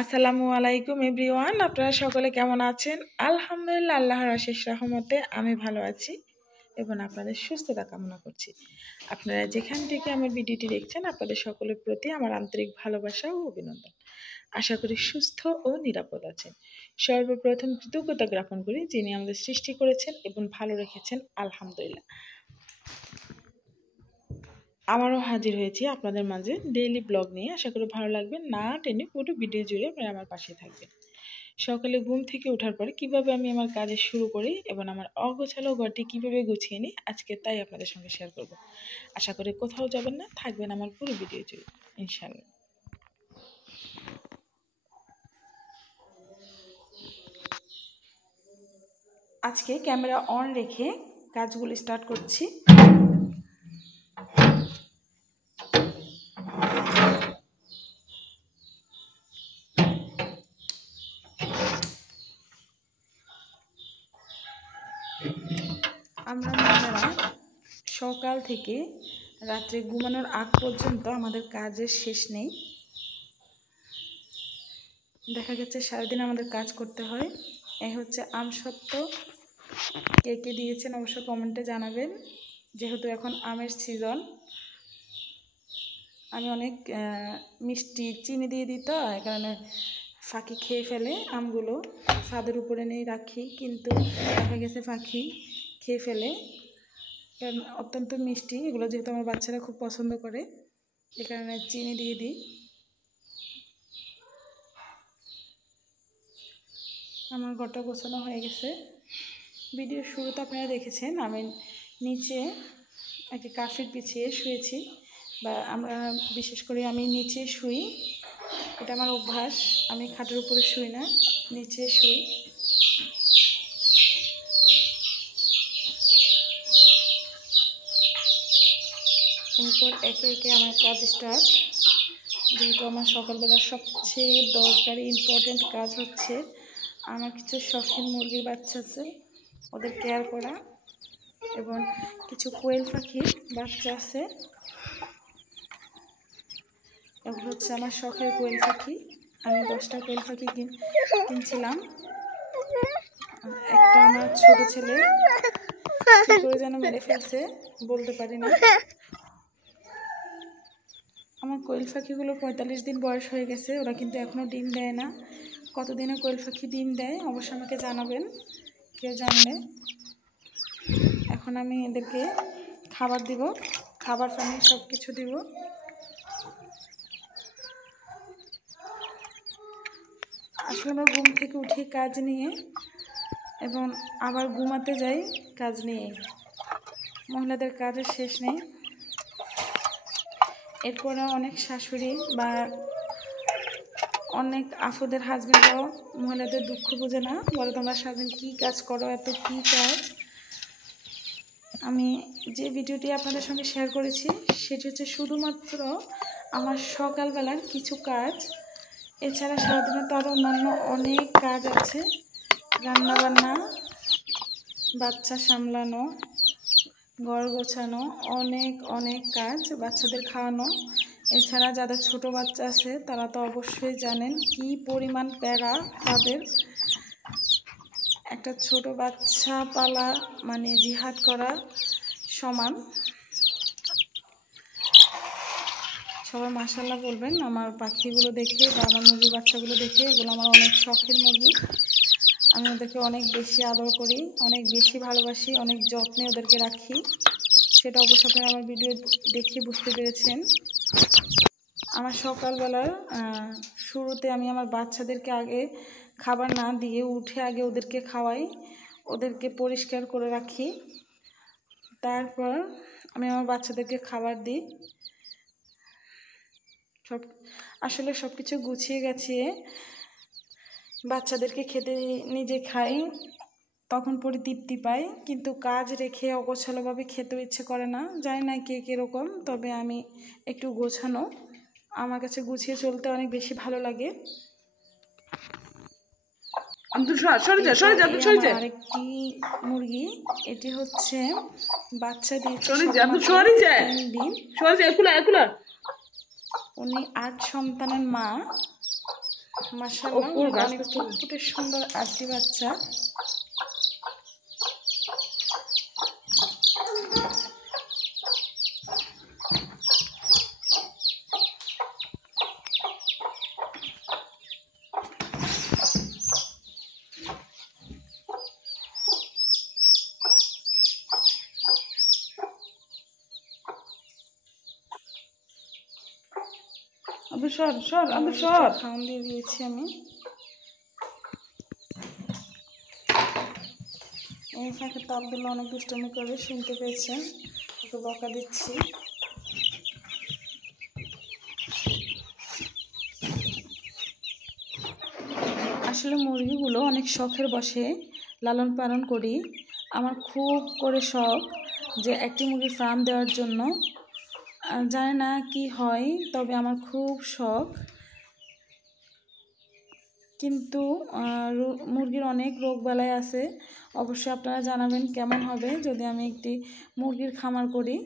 আসসালামু আলাইকুম এভরিওয়ান, আপনারা সকলে কেমন আছেন? আলহামদুলিল্লাহ, আল্লাহর অশেষ রহমতে আমি ভালো আছি এবং আপনাদের সুস্থতা কামনা করছি। আপনারা যেখান থেকে আমার ভিডিওটি দেখছেন, আপনাদের সকলের প্রতি আমার আন্তরিক ভালোবাসা ও অভিনন্দন। আশা করি সুস্থ ও নিরাপদ আছেন। সর্বপ্রথম কৃতজ্ঞতা জ্ঞাপন করি যিনি আমাদের সৃষ্টি করেছেন এবং ভালো রেখেছেন, আলহামদুলিল্লাহ। আমারও হাজির হয়েছি আপনাদের মাঝে ডেইলি ব্লগ নিয়ে। আশা করি ভালো লাগবে, না টেনে পুরো ভিডিও জুড়ে আপনারা আমার পাশে থাকবেন। সকালে ঘুম থেকে ওঠার পরে কিভাবে আমি আমার কাজে শুরু করি এবং আমার অগোছালো ঘরটি কিভাবে গুছিয়ে নিই, আজকে তাই আপনাদের সঙ্গে শেয়ার করব। আশা করি কোথাও যাবেন না, থাকবেন আমার পুরো ভিডিও জুড়ে ইনশাআল্লাহ। আজকে ক্যামেরা অন রেখে কাজগুলো স্টার্ট করছি। আমরা মহিলারা সকাল থেকে রাত্রে ঘুমানোর আগ পর্যন্ত আমাদের কাজের শেষ নেই। দেখা গেছে সারাদিন আমাদের কাজ করতে হয়। এই হচ্ছে আমসত্ত্ব। কে কে দিয়েছেন অবশ্য কমেন্টে জানাবেন। যেহেতু এখন আমের সিজন, আমি অনেক মিষ্টি চিনি দিয়ে দিই, তো এই কারণে ফাঁকি খেয়ে ফেলে আমগুলো। ছাদের উপরে নিয়ে রাখি, কিন্তু দেখা গেছে পাখি খেয়ে ফেলে, কারণ অত্যন্ত মিষ্টি এগুলো, যেহেতু আমার বাচ্চারা খুব পছন্দ করে, এ কারণে চিনি দিয়ে দিই। আমার ঘরটা গোছানো হয়ে গেছে। ভিডিওর শুরুতে আপনারা দেখেছেন আমি নিচে একটি কার্পেট বিছিয়ে শুয়েছি, বা আমরা বিশেষ করে আমি নিচে শুই। এটা আমার অভ্যাস, আমি খাটের উপরে শুই না, নিচে শুই। এরপর একে একে আমার কাজ স্টার্ট। যেহেতু আমার সকালবেলা সবচেয়ে দরকারি ইম্পর্টেন্ট কাজ হচ্ছে আমার কিছু শখের মুরগির বাচ্চা আছে, ওদের কেয়ার করা, এবং কিছু কোয়েল পাখির বাচ্চা আছে। এগুলো হচ্ছে আমার শখের কোয়েল পাখি। আমি 10টা কোয়েল পাখি কিনছিলাম। একটা আমার ছোট ছেলে কি করে যেন মেরে ফেলছে, বলতে পারি না। আমার কোয়েল পাখিগুলো 45 দিন বয়স হয়ে গেছে, ওরা কিন্তু এখনও ডিম দেয় না। কতদিনে কোয়েল পাখি ডিম দেয় অবশ্যই আমাকে জানাবেন, কেউ জানলে। এখন আমি এদেরকে খাবার দিব, খাবার পানি সব কিছু দিব। আসলে আমরা ঘুম থেকে উঠি কাজ নিয়ে এবং আবার ঘুমাতে যাই কাজ নিয়ে, মহিলাদের কাজের শেষ নেই। এরপরে অনেক শাশুড়ি বা অনেক আফুদের হাজবেন্ডরাও মহিলাদের দুঃখ বোঝে না, বলে তোমরা সারাদিন কী কাজ করো, এত কী কাজ। আমি যে ভিডিওটি আপনাদের সঙ্গে শেয়ার করেছি সেটি হচ্ছে শুধুমাত্র আমার সকালবেলার কিছু কাজ। এছাড়া সারাদিনে তো আরও অন্যান্য অনেক কাজ আছে, রান্নাবান্না, বাচ্চা সামলানো, ঘর গোছানো, অনেক অনেক কাজ, বাচ্চাদের খাওয়ানো। এছাড়া যাদের ছোট বাচ্চা আছে তারা তো অবশ্যই জানেন কি পরিমাণ প্যারা তাদের। একটা ছোট বাচ্চা পালা মানে জিহাদ করা সমান। সবাই মাশাআল্লাহ বলবেন আমার পাখিগুলো দেখে বা আমার মুরগির বাচ্চাগুলো দেখে। এগুলো আমার অনেক শখের মুরগি, আমি ওদেরকে অনেক বেশি আদর করি, অনেক বেশি ভালোবাসি, অনেক যত্নে ওদেরকে রাখি। সেটা অবশ্য আপনারা আমার ভিডিও দেখে বুঝতে পেরেছেন। আমার সকালবেলার শুরুতে আমি আমার বাচ্চাদেরকে আগে খাবার না দিয়ে উঠে আগে ওদেরকে খাওয়াই, ওদেরকে পরিষ্কার করে রাখি, তারপর আমি আমার বাচ্চাদেরকে খাবার দিই। আসলে সব কিছু গুছিয়ে গেছিয়ে বাচ্চাদেরকে খেতে নিজে খাই, তখন পরিতৃপ্তি পাই। কিন্তু কাজ রেখে অগোছালোভাবে খেতেও ইচ্ছে করে না, জানি না কে কীরকম, তবে আমি একটু গোছানো, আমার কাছে গুছিয়ে চলতে অনেক বেশি ভালো লাগে। আরেকটি মুরগি, এটি হচ্ছে বাচ্চা দিয়েছে 3 দিন। উনি 8 সন্তানের মা। মাশাআল্লাহ অনেক ফুটফুটে সুন্দর 8টি বাচ্চা। খাওয়ান দিয়ে দিয়েছি আমি। এই ফাঁকে তো আব্দুল্লাহ অনেক দুষ্টামি করে, শুনতে পেয়েছেন, ওকে বকা দিচ্ছি। আসলে মুরগিগুলো অনেক শখের বশে লালন পালন করি। আমার খুব করে শখ যে একটি মুরগির ফার্ম দেওয়ার জন্য। জানি না কি হয়, তবে আমার খুব শখ। কিন্তু মুরগির অনেক রোগবালাই আছে। অবশ্যই আপনারা জানাবেন কেমন হবে যদি আমি একটি মুরগির খামার করি,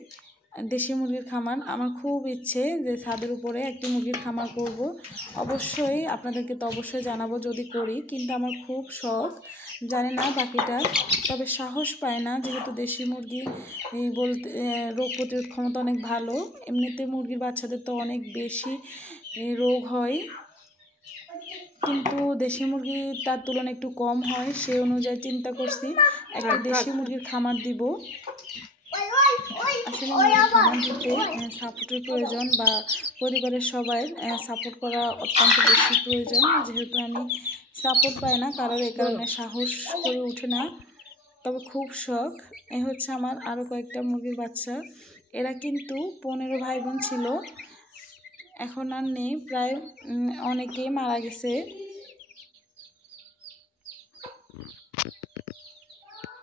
দেশি মুরগির খামার। আমার খুব ইচ্ছে যে ছাদের উপরে একটি মুরগির খামার করব। অবশ্যই আপনাদেরকে তো অবশ্যই জানাবো যদি করি, কিন্তু আমার খুব শখ। জানি না বাকিটা, তবে সাহস পায় না, যেহেতু দেশি মুরগি বলতে রোগ প্রতিরোধ ক্ষমতা অনেক ভালো। এমনিতে মুরগির বাচ্চাদের তো অনেক বেশি রোগ হয়, কিন্তু দেশি মুরগি তার তুলনায় একটু কম হয়। সেই অনুযায়ী চিন্তা করছি একটা দেশি মুরগির খামার দিব। আসলে মুরগির খামার দিতে সাপোর্টের প্রয়োজন, বা পরিবারের সবাই সাপোর্ট করা অত্যন্ত বেশি প্রয়োজন। যেহেতু আমি সাপোর্ট পাই না কারোর, এই কারণে সাহস করে উঠে না। তবে খুব শখ। এ হচ্ছে আমার আরও কয়েকটা মুরগির বাচ্চা। এরা কিন্তু 15 ভাই বোন ছিল, এখন আর নেই, প্রায় অনেকেই মারা গেছে।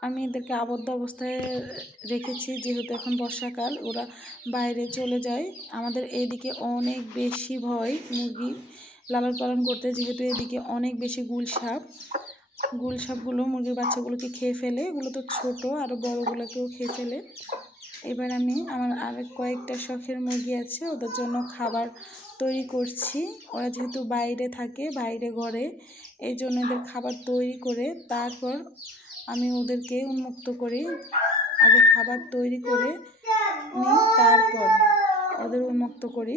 আমি এদেরকে আবদ্ধ অবস্থায় রেখেছি, যেহেতু এখন বর্ষাকাল, ওরা বাইরে চলে যায়। আমাদের এইদিকে অনেক বেশি ভয় মুরগি লালন পালন করতে, যেহেতু এদিকে অনেক বেশি গুলসাপগুলো মুরগির বাচ্চাগুলোকে খেয়ে ফেলে। এগুলো তো ছোট, আরও বড়গুলোকেও খেয়ে ফেলে। এবার আমি আমার আরেক কয়েকটা শখের মুরগি আছে, ওদের জন্য খাবার তৈরি করছি। ওরা যেহেতু বাইরে থাকে, বাইরে ঘরে, এই জন্য এদের খাবার তৈরি করে তারপর আমি ওদেরকে উন্মুক্ত করি। আগে খাবার তৈরি করে নিই, তারপর ওদের উন্মুক্ত করি।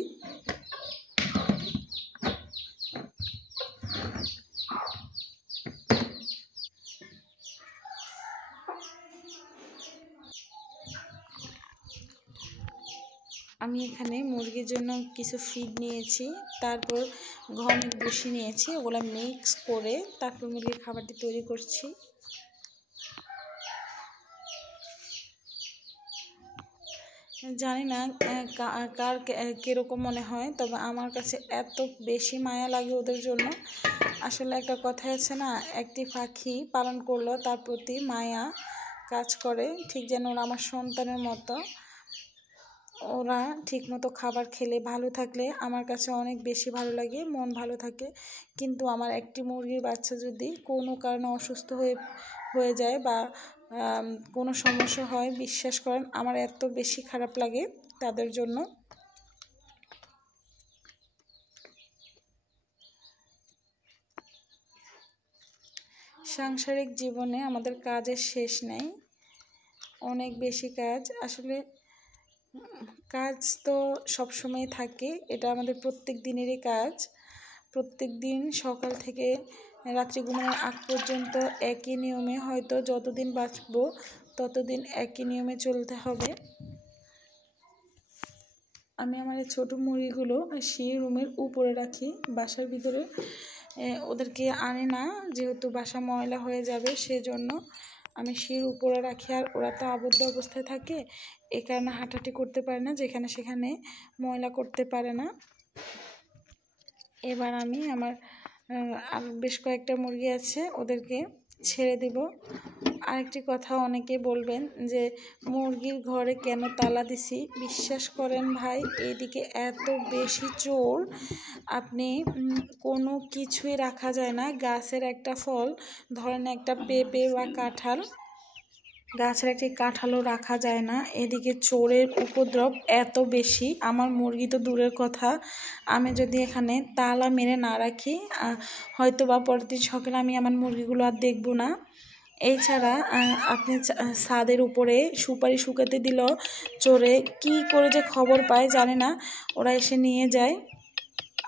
আমি এখানে মুরগির জন্য কিছু ফিড নিয়েছি, তারপর গমের ভুসি নিয়েছি, ওগুলো মিক্স করে তারপর মুরগির খাবারটি তৈরি করছি। জানি না কার কীরকম মনে হয়, তবে আমার কাছে এত বেশি মায়া লাগে ওদের জন্য। আসলে একটা কথা আছে না, একটি পাখি পালন করলেও তার প্রতি মায়া কাজ করে, ঠিক যেন ওরা আমার সন্তানের মতো। ওরা ঠিকমতো খাবার খেলে, ভালো থাকলে আমার কাছে অনেক বেশি ভালো লাগে, মন ভালো থাকে। কিন্তু আমার একটি মুরগির বাচ্চা যদি কোনো কারণে অসুস্থ হয়ে যায় বা কোনো সমস্যা হয়, বিশ্বাস করেন আমার এত বেশি খারাপ লাগে তাদের জন্য। সাংসারিক জীবনে আমাদের কাজের শেষ নেই, অনেক বেশি কাজ। আসলে কাজ তো সবসময় থাকে, এটা আমাদের প্রত্যেক দিনেরই কাজ। প্রত্যেক দিন সকাল থেকে রাত্রি ঘুমানোর আগ পর্যন্ত একই নিয়মে, হয়তো যতদিন বাঁচব ততদিন একই নিয়মে চলতে হবে। আমি আমার এই ছোটো মুরগিগুলো সেই রুমের উপরে রাখি, বাসার ভিতরে ওদেরকে আনি না, যেহেতু বাসা ময়লা হয়ে যাবে, সেজন্য আমি শির উপরে রাখি। আর ওরা তো আবদ্ধ অবস্থায় থাকে, এই কারণে হাঁটাহাঁটি করতে পারে না, যেখানে সেখানে ময়লা করতে পারে না। এবার আমি আমার আর বেশ কয়েকটা মুরগি আছে, ওদেরকে ছেড়ে দেব। আরেকটি কথা, অনেকে বলবেন যে মুরগির ঘরে কেন তালা দিছি। বিশ্বাস করেন ভাই, এদিকে এত বেশি চোর, আপনি কোনো কিছুই রাখা যায় না। গাছের একটা ফল, ধরেন একটা পেঁপে বা কাঁঠাল, গাছের একটি কাঁঠালও রাখা যায় না। এদিকে চোরের উপদ্রব এত বেশি, আমার মুরগি তো দূরের কথা, আমি যদি এখানে তালা মেরে না রাখি হয়তো বা পরের দিন সকালে আমি আমার মুরগিগুলো আর দেখবো না। এছাড়া আপনি ছাদের উপরে সুপারি শুকাতে দিল, চোরে কি করে যে খবর পায় জানে না, ওরা এসে নিয়ে যায়।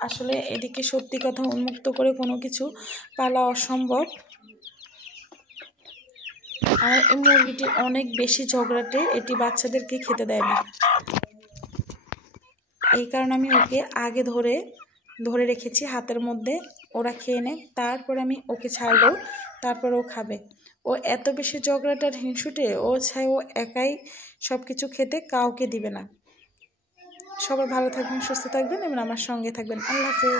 আসলে এদিকে সত্যি কথা উন্মুক্ত করে কোনো কিছু পালা অসম্ভব। আমার এই মুরগিটি অনেক বেশি ঝগড়াটে, এটি বাচ্চাদেরকে খেতে দেয় না। এই কারণে আমি ওকে আগে ধরে রেখেছি হাতের মধ্যে, ওরা খেয়ে নেয়, তারপর আমি ওকে ছাড়বো, তারপর ও খাবে। ও এত বেশি ঝগড়াটার হিংসুটে, ও চায় ও একাই সব কিছু খেতে, কাউকে দিবে না। সবাই ভালো থাকবেন, সুস্থ থাকবেন এবং আমার সঙ্গে থাকবেন। আল্লাহ হাফেজ।